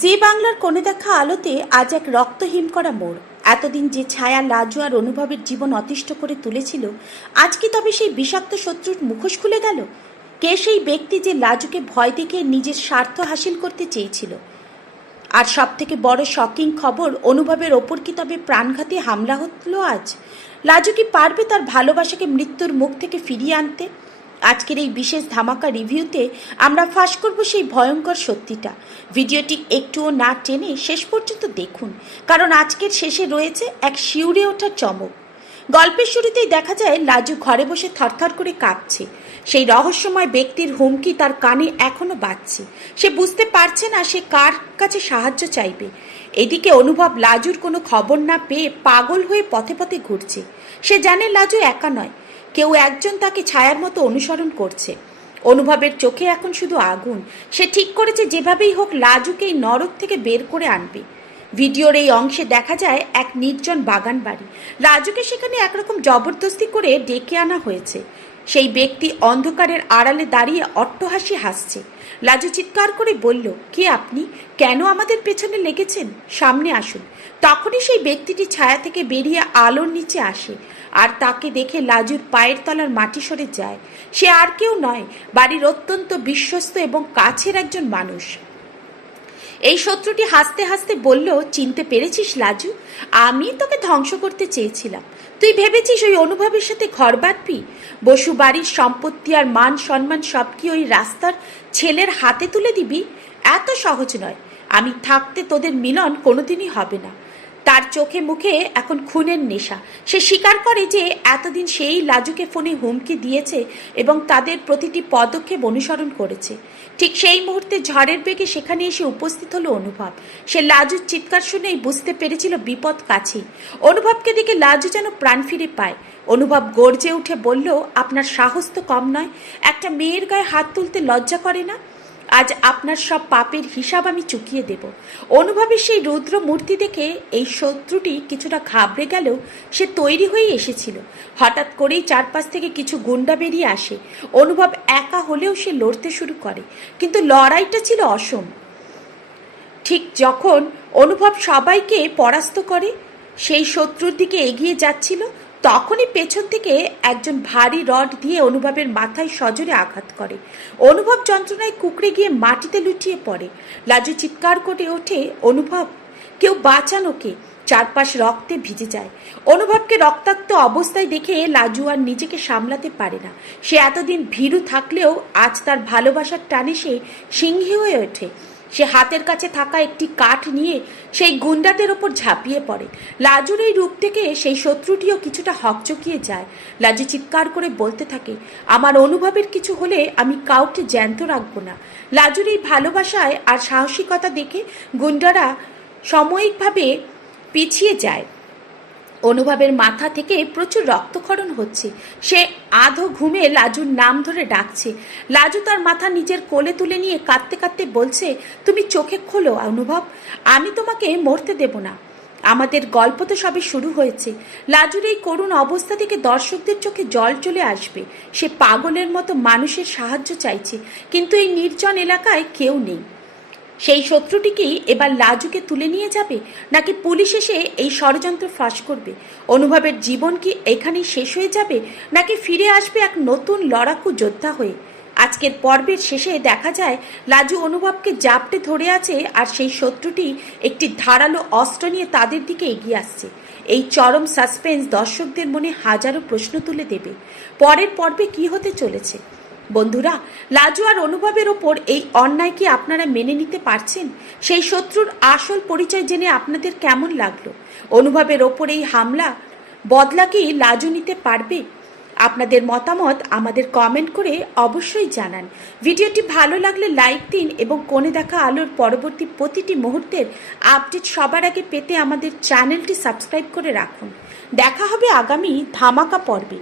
জি বাংলার কোণে দেখা আলোতে আজ এক রক্তহীন করা মোড়। এতদিন যে ছায়া লাজু আর অনুভবের জীবন অতিষ্ঠ করে তুলেছিল, আজ কি তবে সেই বিষাক্ত শত্রুর মুখোশ খুলে গেল? কে সেই ব্যক্তি যে লাজুকে ভয় দেখিয়ে নিজের স্বার্থ হাসিল করতে চেয়েছিল? আর সব থেকে বড় শকিং খবর, অনুভবের ওপর কি তবে প্রাণঘাতী হামলা হলো আজ? লাজু কি পারবে তার ভালোবাসাকে মৃত্যুর মুখ থেকে ফিরিয়ে আনতে? আজকের এই বিশেষ ধামাকা রিভিউতে আমরা ফাঁস করব সেই ভয়ঙ্কর সত্যিটা। ভিডিওটি একটুও না টেনে শেষ পর্যন্ত দেখুন, কারণ আজকের শেষে রয়েছে এক শিউরে ওঠার চমক। গল্পের শুরুতেই দেখা যায় লাজু ঘরে বসে থরথর করে কাঁপছে। সেই রহস্যময় ব্যক্তির হুমকি তার কানে এখনো বাজছে। সে বুঝতে পারছে না সে কার কাছে সাহায্য চাইবে। এদিকে অনুভব লাজুর কোনো খবর না পেয়ে পাগল হয়ে পথে পথে ঘুরছে। সে জানে লাজু একা নয়, কেউ একজন তাকে ছায়ার মতো অনুসরণ করছে। অনুভবের চোখে এখন শুধু আগুন। সে ঠিক করেছে যেভাবেই হোক লাজুকে এই নরক থেকে বের করে আনবে। ভিডিওর এই অংশে দেখা যায় এক নির্জন বাগান বাড়ি। লাজুকে সেখানে একরকম জবরদস্তি করে ডেকে আনা হয়েছে। সেই ব্যক্তি অন্ধকারের আড়ালে দাঁড়িয়ে অট্টহাসি হাসছে। লাজু চিৎকার করে বলল, কে আপনি? কেন আমাদের পেছনে লেগেছেন? সামনে আসুন। তখনই সেই ব্যক্তিটি ছায়া থেকে বেরিয়ে আলোর নিচে আসে, আর তাকে দেখে লাজুর পায়ের তলার মাটি সরে যায়। সে আর কেউ নয়, বাড়ির অত্যন্ত বিশ্বস্ত এবং কাছের একজন মানুষ। এই শত্রুটি হাসতে হাসতে বলল, চিনতে পেরেছিস লাজু? আমি তোকে ধ্বংস করতে চেয়েছিলাম। তুই ভেবেছিস ওই অনুভবের সাথে ঘর বাঁধবি? বসু বাড়ির সম্পত্তি আর মান সম্মান সব কি ওই রাস্তার ছেলের হাতে তুলে দিবি? এত সহজ নয়। আমি থাকতে তোদের মিলন কোনোদিনই হবে না। তার চোখে মুখে এখন খুনের নেশা। সে স্বীকার করে যে এতদিন সেই লাজুকে ফোনে হুমকি দিয়েছে এবং তাদের প্রতিটি পদক্ষেপ অনুসরণ করেছে। ঠিক সেই মুহূর্তে ঝড়ের বেগে সেখানে এসে উপস্থিত হলো অনুভব। সে লাজুর চিৎকার শুনেই বুঝতে পেরেছিল বিপদ কাছেই। অনুভবকে দেখে লাজু যেন প্রাণ ফিরে পায়। অনুভব গর্জে উঠে বলল, আপনার সাহস তো কম নয়। একটা মেয়ের গায়ে হাত তুলতে লজ্জা করে না? আজ আপনার সব পাপের হিসাব আমি চুকিয়ে দেব। অনুভবের সেই রুদ্র মূর্তি দেখে এই শত্রুটি কিছুটা ঘাবড়ে গেলেও সে তৈরি হয়ে এসেছিল। হঠাৎ করেই চারপাশ থেকে কিছু গুন্ডা বেরিয়ে আসে। অনুভব একা হলেও সে লড়তে শুরু করে, কিন্তু লড়াইটা ছিল অসম। ঠিক যখন অনুভব সবাইকে পরাস্ত করে সেই শত্রুর দিকে এগিয়ে যাচ্ছিল, তখনই পেছন থেকে একজন ভারী রড দিয়ে অনুভবের মাথায় সজোরে আঘাত করে। অনুভব যন্ত্রণায় কুঁকড়ে গিয়ে মাটিতে লুটিয়ে পড়ে। লাজু চিৎকার করে ওঠে, অনুভব, কেউ বাঁচান ওকে। চারপাশ রক্তে ভিজে যায়। অনুভবকে রক্তাক্ত অবস্থায় দেখে লাজু আর নিজেকে সামলাতে পারে না। সে এতদিন ভীরু থাকলেও আজ তার ভালোবাসার টানে সে সিংহী হয়ে ওঠে। সে হাতের কাছে থাকা একটি কাঠ নিয়ে সেই গুন্ডাদের ওপর ঝাঁপিয়ে পড়ে। লাজুর এই রূপ থেকে সেই শত্রুটিও কিছুটা হকচকিয়ে যায়। লাজু চিৎকার করে বলতে থাকে, আমার অনুভবের কিছু হলে আমি কাউকে জ্যান্ত রাখবো না। লাজুর এই ভালোবাসায় আর সাহসিকতা দেখে গুন্ডারা সাময়িকভাবে পিছিয়ে যায়। অনুভবের মাথা থেকে প্রচুর রক্তক্ষরণ হচ্ছে। সে আধো ঘুমে লাজুর নাম ধরে ডাকছে। লাজু তার মাথা নিজের কোলে তুলে নিয়ে কাঁদতে কাঁদতে বলছে, তুমি চোখে খোলো অনুভব, আমি তোমাকে মরতে দেব না। আমাদের গল্প তো সবে শুরু হয়েছে। লাজুর এই করুণ অবস্থা থেকে দর্শকদের চোখে জল চলে আসবে। সে পাগলের মতো মানুষের সাহায্য চাইছে, কিন্তু এই নির্জন এলাকায় কেউ নেই। সেই শত্রুটিকেই এবার লাজুকে তুলে নিয়ে যাবে, নাকি পুলিশ এসে এই ষড়যন্ত্র ফাঁস করবে? অনুভবের জীবন কি এখানেই শেষ হয়ে যাবে, নাকি ফিরে আসবে এক নতুন লড়াকু যোদ্ধা হয়ে? আজকের পর্বের শেষে দেখা যায় লাজু অনুভবকে জাপটে ধরে আছে, আর সেই শত্রুটি একটি ধারালো অস্ত্র নিয়ে তাদের দিকে এগিয়ে আসছে। এই চরম সাসপেন্স দর্শকদের মনে হাজারো প্রশ্ন তুলে দেবে। পরের পর্বে কি হতে চলেছে? বন্ধুরা, লাজু আর অনুভবের ওপর এই অন্যায় কি আপনারা মেনে নিতে পারছেন? সেই শত্রুর আসল পরিচয় জেনে আপনাদের কেমন লাগলো? অনুভবের ওপর এই হামলা বদলা কি লাজু নিতে পারবে? আপনাদের মতামত আমাদের কমেন্ট করে অবশ্যই জানান। ভিডিওটি ভালো লাগলে লাইক দিন এবং কোণে দেখা আলোর পরবর্তী প্রতিটি মুহূর্তের আপডেট সবার আগে পেতে আমাদের চ্যানেলটি সাবস্ক্রাইব করে রাখুন। দেখা হবে আগামী ধামাকা পর্বে।